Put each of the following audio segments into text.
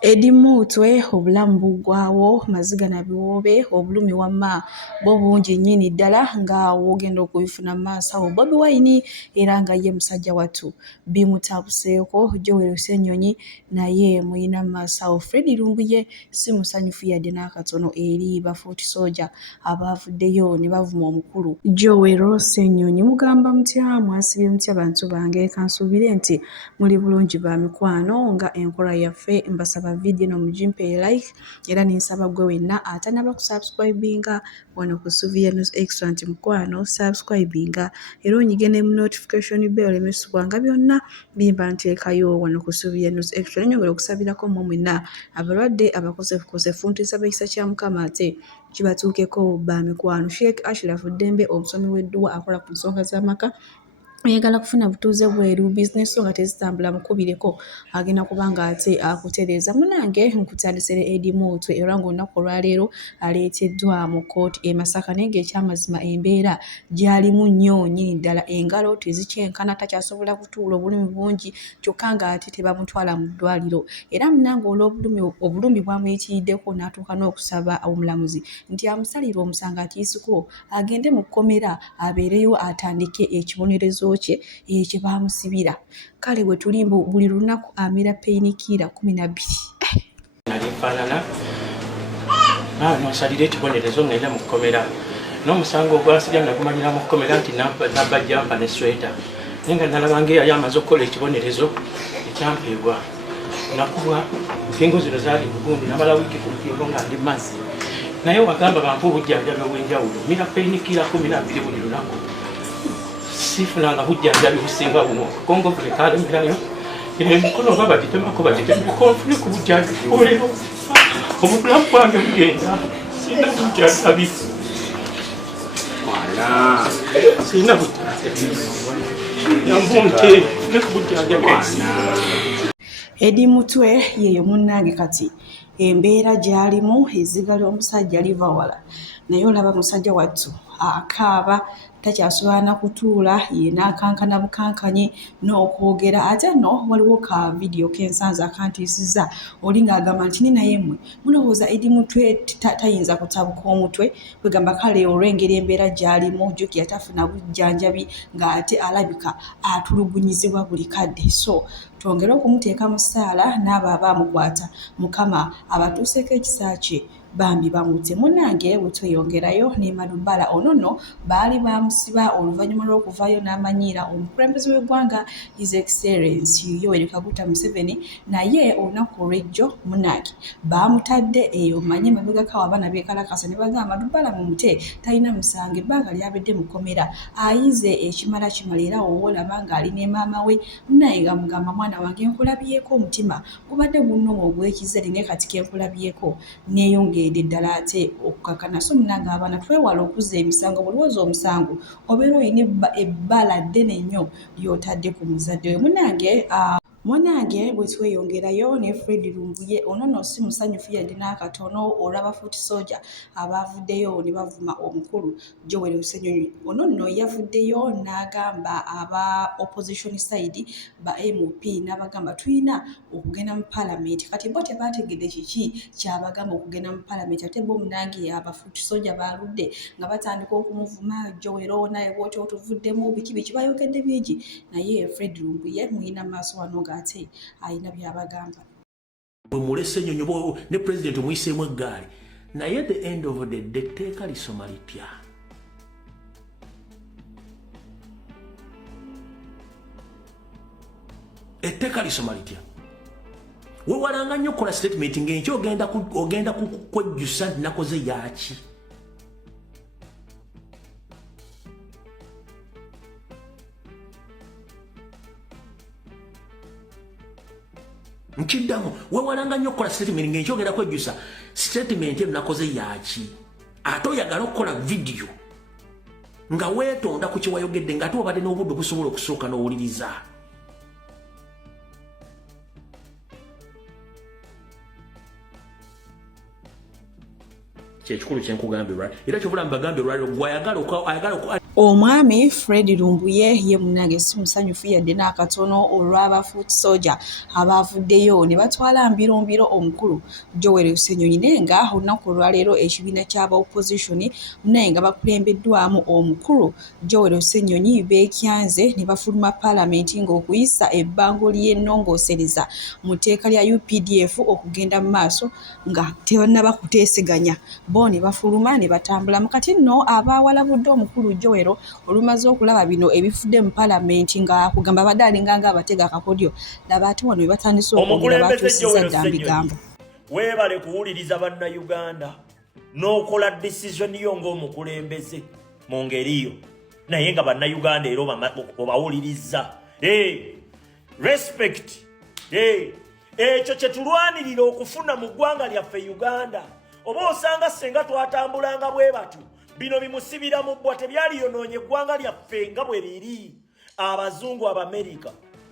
Edimutwe obulamu buggwaawo maziga na biwoobe obulumi wamma bwo bungi nnyini ddala nga wogenda okubifuna mu maaso awo Bobi Wine era nga ye musajja wattu bimutabuseeko Joel Ssennyonyi naye muyina mu maaso awo Fred Lumbuye si musanyufu yadde n'akatono eri bafuuti soja abavuddeyo ne bavuma omukulu Joel Ssennyonyi mugamba mutya mwasibye mutya bantu bange kansuubire nti muli bulungi ba mikwano nga enkola yaffe mbasaba video no mujimpe like era ninsaba gwe wenna atanaba kusubscribinga wano ku Suvia News Extra nti mukwano subscribinga era onyigene mu notification bell emesubwanga byonna bimba nteekayo wano ku Suvia News Extra nyongera okusabirako mu mwenna abalwadde abakosefu ntisaba ekisa kya Mukama ate kibatuukeko ba mikwano Sheikh Ashraf Dembe omusomi w'edduwa akola ku nsonga z'amaka oyagala kufuna butuuze bweru bizinesi nga tezitambula mukubireko agenda kubanga ate akutereeza munange nkutandisire Edimutwe era ng'olunaku olwaleero aleeteddwa mu kkooti e Masaka naye ng'ekyamazima embeera gy'alimu nnyo nnyini ddala engalo tezikyenkana takyasobola kutuula obulumi bungi kyokka ng'ate tebamutwala mu ddwaliro era munange obulumi bwamuyitiriddeko n'atuuka n'okusaba omulamuzi nti amusalire omusango atiisiko agende mu kkomera abeereyo atandike ekibonerezo kye kye baamusibira kale bwe tuli buli lunaku amira painkiller 12 nalifaanana nosalira ekibonerezo ngenda mu kkomera n'omusango ogwasibya nagumalira mu kkomera nti nabba jampa ne sweta naye nga nalabanga eyali amaze okukola ekibonerezo ekyampeebwa nakubwa ensingo zino zaali bugundi namala wiiki ku lukingo nga ndi mazzi naye wagamba bampa obujjanjabi obw'enjawulo mira painkiller 12 buli lunaku sifunanga bujjanjabi businga buno kongo vule kalemerayo emikono oba bagitemako bagitemeko nfune ku bujjanjabi olero obulamu bwange bugenda sirina bujjanjabi sirina bujjanjabi yambunte nfune ku bujjanjabi Edimutwe yeyo munnange kati embeera gy'alimu ezigala omusajja liva wala naye olaba musajja wattu akaaba takyasobola na kutuula yena akankana bukankanye n'okwogera ate no waliwo ka video kensanze akantiisizza oli ng'agamba nti ni naye mmwe mulowooza Edimutwe tayinza kutabuka omutwe kwegamba kale olw'engeri embeera gy'alimu jjukira tafuna bujjanjabi ng'ate alabika atulugunyizibwa buli kadde so twongere okumuteeka mu ssaala n'abo abaamukwata Mukama abatuuseeko ekisa kye bambi bamute munnange bwe tweyongerayo ne Malubala ono nno baali bamusiba oluvannyuma lw'okuvaayo n'amanyiira omukulembeze w'eggwanga His Excellency Yoweri Kaguta Museveni naye olunaku olw'ejjo munnange baamutadde eyo manye mabegako abaana beekalakasa ne bagamba Malubala mumute talina musango ebbanga lyabedde mu kkomera ayize ekimala kimala era woolaba ng'ali ne maama we naye nga mugamba mwana wange nkulabyeko omutima gubadde gunnuma ogw'ekizere naye kati kenkulabyeko neeyongedde ddala ate okukakana so munnange abaana twewala okuzza emisango bulowooza omusango obeera olina ebbala ddene nnyo ly'otadde ku muzadde we munnange bwe tweyongerayo ne Fred Lumbuye ono nno si musanyufu yadde n'akatono olw'abafuuti soja abavuddeyo ne bavuma omukulu Joel Ssennyonyi ono nno yavuddeyo n'agamba aba opposition side ba MUP n'abagamba tulina okugenda mu paalamenti kati bo tebaategedde kiki kyabagamba okugenda mu paalamenti ate bo munnange abafuuti soja baaludde nga batandika okumuvuma Joel naye bw'oti otuvuddemu biki bayogedde bingi naye Fred Lumbuye muyina maaso wano ng'ate ayina by'abagamba mulese nnyonyo ne president omuyiseemu eggaali naye the end of the day etteeka lisoma litya etteeka lisoma litya wewalanga nnyo okukola statement ng'enki ogenda kwejjusa nakoze yaaki nkiddamu wewalanga nnyo okukola statement ng'enki ogenda kwejjusa statement eno nakoze yaaki ate oyagala okukola vidiyo nga weetonda ku kyewayogedde ng'ate obadde n'obudde obusobola okusooka n'owuliriza kyekikulu kyenkugambye era kyovula mbagambye olwaliro gwayagala Omwami Fred Lumbuye ye munnange si musanyufu yadde n'akatono olw'aba foot soldier abaavuddeyo ne batwala mbirombiro omukulu Joel Ssenyonyi naye nga olunaku olwaleero ekibiina ky'aba opposition naye nga bakulembeddwamu omukulu Joel Ssenyonyi beekyanze ne bafuluma paalamenti ng'okuyisa ebbango ly'ennongoosereza mu tteeka lya UPDF okugenda mu maaso nga tebannaba kuteeseganya bo ne bafuluma ne batambula mu kati nno abaawalabudde omukulu Joel olumaze okulaba bino ebifudde mu paalamenti nga kugamba badde alinganga abatega akakodyo laba ate wano we batandise okwogera batuusiza dda mbigambo. Weebale kuwuliriza bannayuganda n'okola decision yo ng'omukulembeze mu ngeri yo naye nga bannayuganda era obawuliriza. Respect ekyo kye tulwanirira okufuna mu ggwanga lyaffe Uganda. Oba osanga senga twatambulanga bwe batu bino bimusibira mu bbwa tebyaliyonoonye eggwanga lyaffe nga bwe liri. Abazungu Abamerika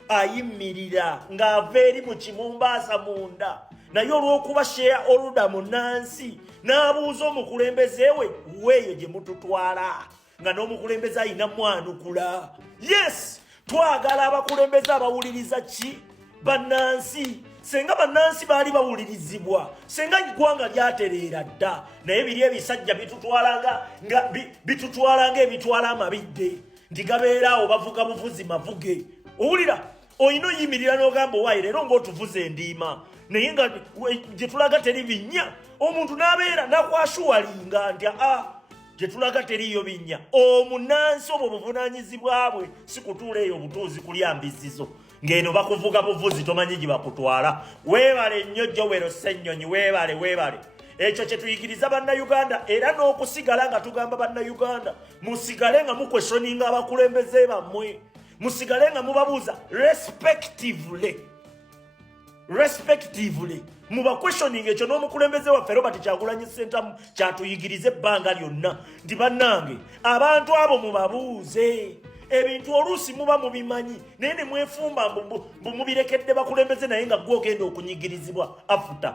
ayimmirira ng'ava eri mu kimumbaasa munda naye olw'okuba share order mu Nansi n'abuuza omukulembeze we weeyo gye mututwala nga n'omukulembeze ayina mwanukula. Yes, twagala abakulembeze abawuliriza ki bannansi. Senga bannansi baali bawulirizibwa senga eggwanga lyatereera dda naye biri ebisajja bitutwalanga ebitwala amabidde nti gabeeraawo bavuga buvuzi mavuge. Owulira oyina oyimirira n'ogamba owaayi leero ng'otuvuza endiima naye nga gye tulaga teri binnya omuntu n'abeera nakwashuwalinga nti gye tulaga teriyo binnya. Omunansi obwo buvunaanyizibwa bwe si kutuula eyo butuuzi kulya mbizizo ng'eno bakuvuga buvuzi tomanyi gye bakutwala. Weebale nnyo Joel Ssenyonyi, weebale. Ekyo kye tuyigiriza bannayuganda era n'okusigala nga tugamba bannayuganda musigale nga mukwesyoninga abakulembeze bammwe, musigale nga mubabuuza respectively mubakwesyoninga. Ekyo n'omukulembeze waffe Robert Kyagulanyi Ssentamu kyatuyigiriza ebbanga lyonna nti bannange abantu abo mubabuuze ebintu oluusi muba mubimanyi naye ne mwefumba mubirekedde bakulembeze naye nga gwogenda okunyigirizibwa afuta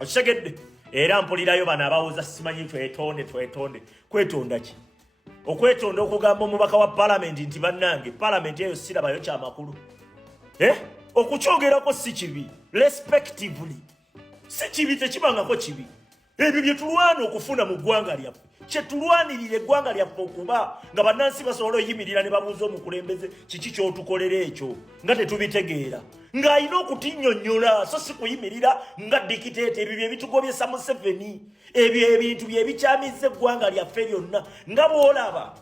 okitegedde. Era mpulirayo bano abawuza simanyi twetonde kwetonda ki? Okwetonda okugamba omubaka wa paalamenti nti bannange paalamenti eyo sirabayo kyamakulu. Okukyogerako si kibi, respectively si kibi, tekibangako kibi. Ebyo bye tulwana okufuna mu ggwanga lyaffe, kye tulwanirira eggwanga lyaffe okuba nga bannansi basobola oyimirira ne babuuza omukulembeze kiki ky'otukolera ekyo nga tetubitegeera ng'alina okutinnyonnyola so si kuyimirira nga dikiteeta. Ebyo bye bitugobye Museveni, ebyo ebintu bye bikyamizza eggwanga lyaffe lyonna nga bw'olaba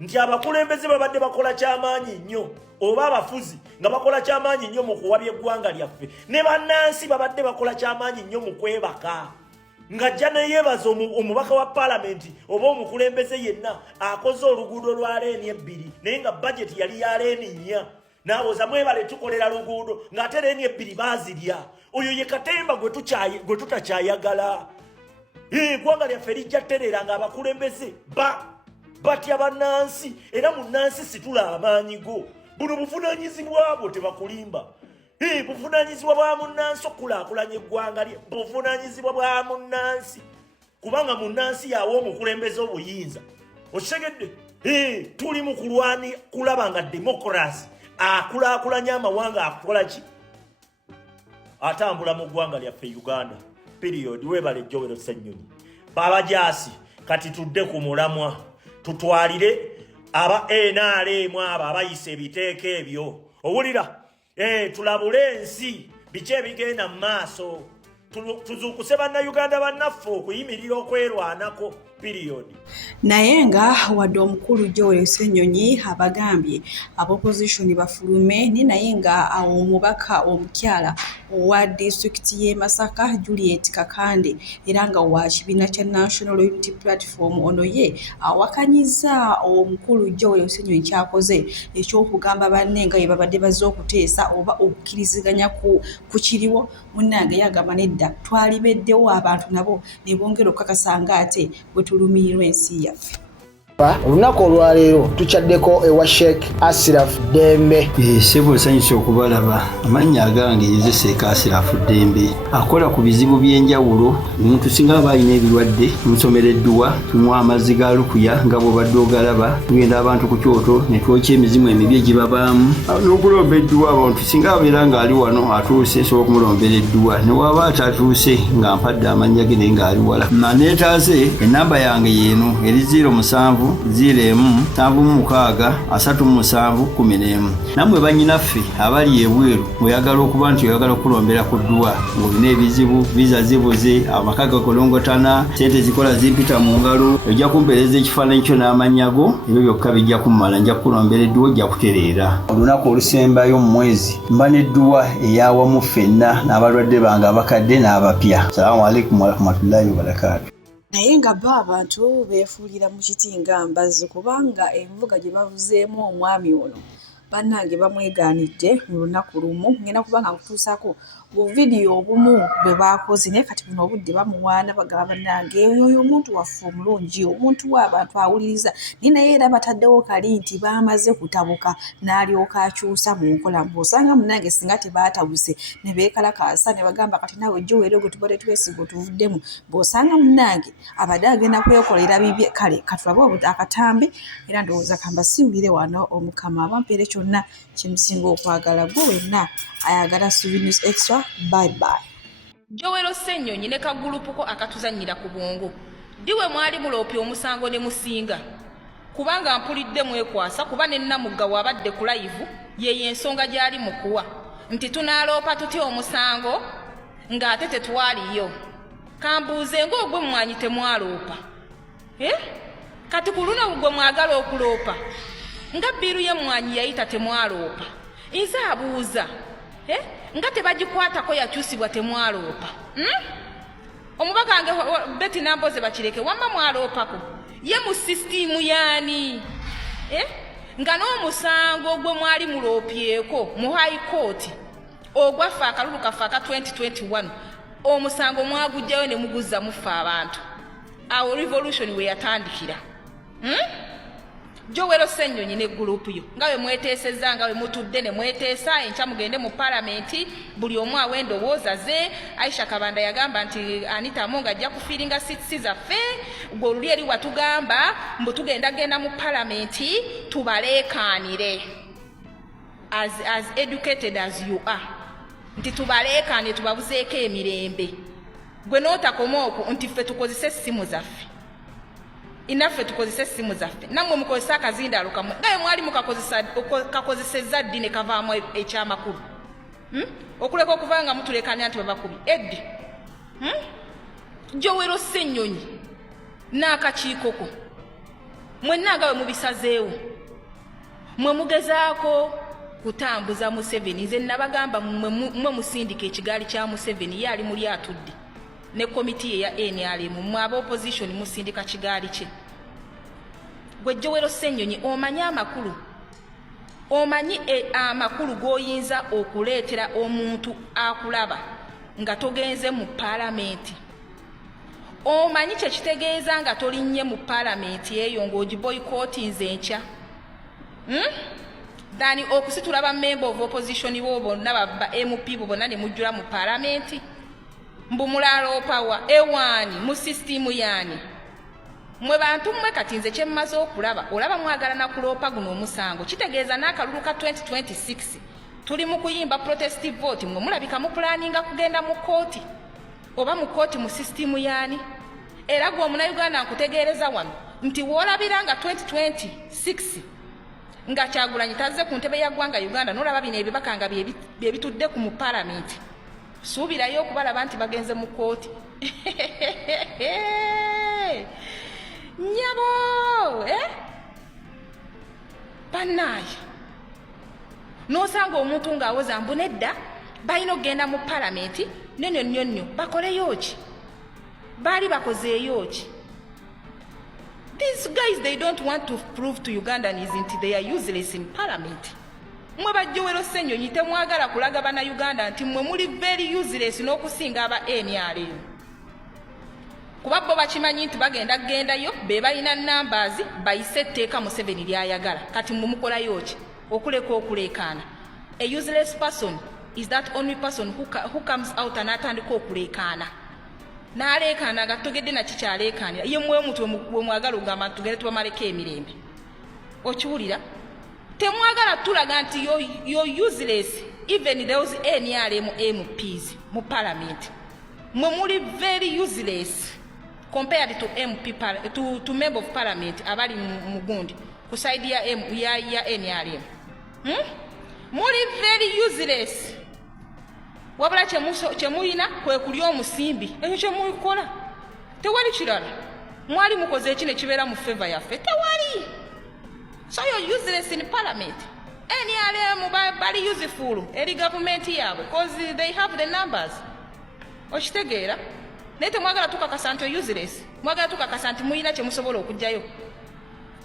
nti abakulembeze babadde bakola kyamaanyi nnyo oba abafuzi nga bakola kyamaanyi nnyo mu kuwabya eggwanga lyaffe ne bannansi babadde bakola kyamaanyi nnyo mu kwebaka ng'ajja ne yeebaza omubaka wa paalamenti oba omukulembeze yenna akoze oluguudo lwa leeni 2 naye nga bajeti yali ya leeni 4 n'abooza mwebale tukolera luguudo ng'ate leeni 2 baazirya. Oyo ye katemba gwe tutakyayagala. Eggwanga lyaffe lijja ttereera ng'abakulembeze batya bannansi era mu nnansi situla amaanyi go. Buno buvunaanyizibwa bwo tebakulimba. Buvunaanyizibwa bwa munnansi okulaakulanya eggwanga lye, buvunaanyizibwa bwa munnansi kubanga munnansi yawa omukulembeze obuyinza. Okitegedde? Tuli mu kulaba nga demokrasi akulaakulanya amawanga akola ki? Atambula mu ggwanga lyaffe Uganda. Period. Weebale Joel Ssenyonyi. Babajaasi kati tudde ku mulamwa tutwalire aba NRM abo abayisa ebiteeka ebyo. Owulira? Tulabule ensi biki ebigenda mu maaso tuzuukuse bannayuganda bannaffe okuyimirira okwerwanako. Period. Naye nga wadde omukulu Joel Ssenyonyi abagambye ab'opposition bafulume naye nga omubaka omukyala owa disitulikiti y'e Masaka Juliet Kakande era nga wa kibiina kya National Unity Platform ono ye awakanyiza omukulu Joel Ssenyonyi kyakoze eky'okugamba banne nga bye babadde bazze okuteesa oba okukkiriziganya ku kiriwo. Munnange yagamba nedda twalibeddewo abantu nabo ne bongera okukakasa nga ate bwe tulumirirwa ensi yaffe. Olunaku olwaleero tuchaddeko ewa Sheikh Ashraf Dembe. Sebo sanyusa okubalaba. Amannya agange ye Sheikh Ashraf Dembe. Akola ku bizibu by'enjawulo. Omuntu singa aba alina ebirwadde musomereddwa tunywa amazzi ga lukuya nga bw'obadde ogalaba. Tugenda abantu ku kyoto ne twokya emizimu emibi egibabaamu. N'okulomba edduwa abantu singa abeera ng'ali wano atuuse sobola okumulombera edduwa. Ne waba atatuuse nga mpadde amannya ge naye ng'ali wala. Neetaase ennamba yange yeeno eri 07 0763711. Namwe bannyinaffe abali ebweru oyagala okuba nti oyagala okulombera ku dduwa ng'olina ebizibu viza zibuze amaka gakolongotana sente zikola zimpita mu ngalo ojja kumpeereza ekifaananyi kyo n'amannya go ebyo byokka bijja kummala nja kukulombera edduwa ojja kutereera. Olunaku olusembayo mu mwezi mba n'edduwa eyawamu ffenna n'abalwadde bange abakadde n'abapya. Salaamu alaikum warahmatullahi wabarakatuh. naye nga bo abantu beefuulira mu kiti nga mbazzi kubanga envuga gye bavuzeemu omwami ono bannange bamwegaanidde mu lunaku lumu ngenda kubanga kutuusako bu vidiyo obumu bwe baakoze naye kati buno obudde bamuwaana bagamba bannange oyo omuntu waffe omulungi omuntu w'abantu awuliriza naye era bataddewo kali nti baamaze kutabuka n'alyoka akyusa mu nkola osanga munnange singa tebaatabuse ne beekalakaasa ne bagamba kati naawe jjo weero gwe tubadde twesiga otuvuddemu bw'osanga munnange abadde agenda kwekolera bibye kale katulabe akatambi era ndowooza kambasiwulire wano omukama abampeere kyonna kimusinga okwagala gwe wenna ayagala Subi News Extra. Bye bye. Joel Ssennyonyi ne kagulupuko akatuzannyira ku bwongo diwe mwali muloopya omusango ne musinga kubanga mpulidde mwekwasa kuba ne Namugga wabadde ku live ye ensonga gyali mukuwa nti tunaaloopa tutya omusango ng'ate tetwaliyo kambuuze ng'ogwe mwanyi temwaloopa kati ku luno gwe mwagala okuloopa nga bbiru ye mwanyi yayita temwaloopa nze abuuza nga tebagikwatako yakyusibwa temwaloopa omubaka wange Betty Namboze bakireke wamma mwaloopako ye mu sisitimu yaani nga n'omusango gwe mwali muloopyeko mu high court ogwaffe akalulu kaffe aka 2021 omusango mwagujjayo ne muguzza muffe abantu awo revolution we yatandikira Joel Ssennyonyi ne group yo nga we mweteesezza nga we mutudde ne mweteesa enkya mugende mu parliament buli omu awe endowooza ze. Aisha Kabanda yagamba nti Anita Amonga ajja kufiiringa sitsi zaffe gwe oluli eri watugamba mbu tugenda mu parliament tubaleekaanire as educated as you are nti tubaleekaanire tubabuzeeko emirembe gwe n'otakoma okwo nti ffe tukozese essimu zaffe inaffe tukozese essimu zaffe nammwe mukozesa akazindaalo kamwe ngaye mwali mukakozesezza ddi ne kavaamu ekyamakulu okuleka okuva nga mutulekanya nti babakubi eddi Joel Ssennyonyi n'akakiikoko mwenna nga we mubisazeewo mwe mugezaako kutambuza Museveni nze nabagamba mwe musindika ekigaali kya Museveni ye ali muli atudde ne komiti ya NRM mu aba opposition musindika kigaali kye gwe Joel Ssennyonyi omanyi amakulu amakulu g'oyinza okuleetera omuntu akulaba nga togenze mu palamenti omanyi kye kitegeeza nga tolinnye mu palamenti eyo ng'ogiboycottinze enkya dani okusitula ba member of opposition bo bonna ba MP bo bonna ne mujjula mu palamenti mbu mulaaloopa wa ewani mu system yaani mwe bantu mmwe kati nze kye mmaze okulaba olaba mwagala na kuloopa guno omusango kitegeeza n'akalulu ka 2026 tuli mu kuyimba protestive vote mwe mulabika mu planninga kugenda mu kooti oba mu kooti mu system yaani era gwe Omunnayuganda nkutegeereza wano nti woolabira nga 2026 nga Kyagulanyi tazze ku ntebe ya ggwanga Uganda n'olaba bino ebibaka nga bye bitudde ku mu palamenti suubirayo okubalaba nti bagenze mu kooti nyabo bannaaye n'osanga omuntu ng'awoza mbu nedda balina okugenda mu palamenti nnyo bakoleyo ki baali bakozeeyo ki these guys they don't want to prove to Ugandans nti they are useless in parliament mwe ba Joel Ssennyonyi temwagala kulaga bana Uganda nti mwe muli very useless n'okusinga aba NRM kuba bo bakimanyi nti bagenda kugendayo be balina numbers bayise etteeka Museveni lyayagala kati mumukolayo ki okuleka okuleekaana. A useless person is that only person who comes out and atandika okuleekaana n'aleekaana nga togedde na kikyaleekaanira ye mwe omuntu we mwagala ogamba tugende tubamaleko emirembe. Okiwulira temwagala tulaga nti yo useless. Even those NRM MPs mu parliament mwe muli very useless compared to MP to member of parliament abali mu gundi ku side ya NRM. Muli very useless. Wabula kyemuyina kwe kulya omusimbi ekyo kyemuyikola tewali kirala. Mwali mukoze ekine kibeera mu favor yaffe tewali. So you're useless in parliament. NRM bali useful eri government yabwe because they have the numbers. Okitegeera naye temwagala tukakasa nti useless. Mwagala tukakasa nti muyina kyemusobola okujjayo.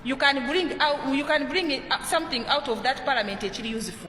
You can bring something out of that parliament ekiri useful.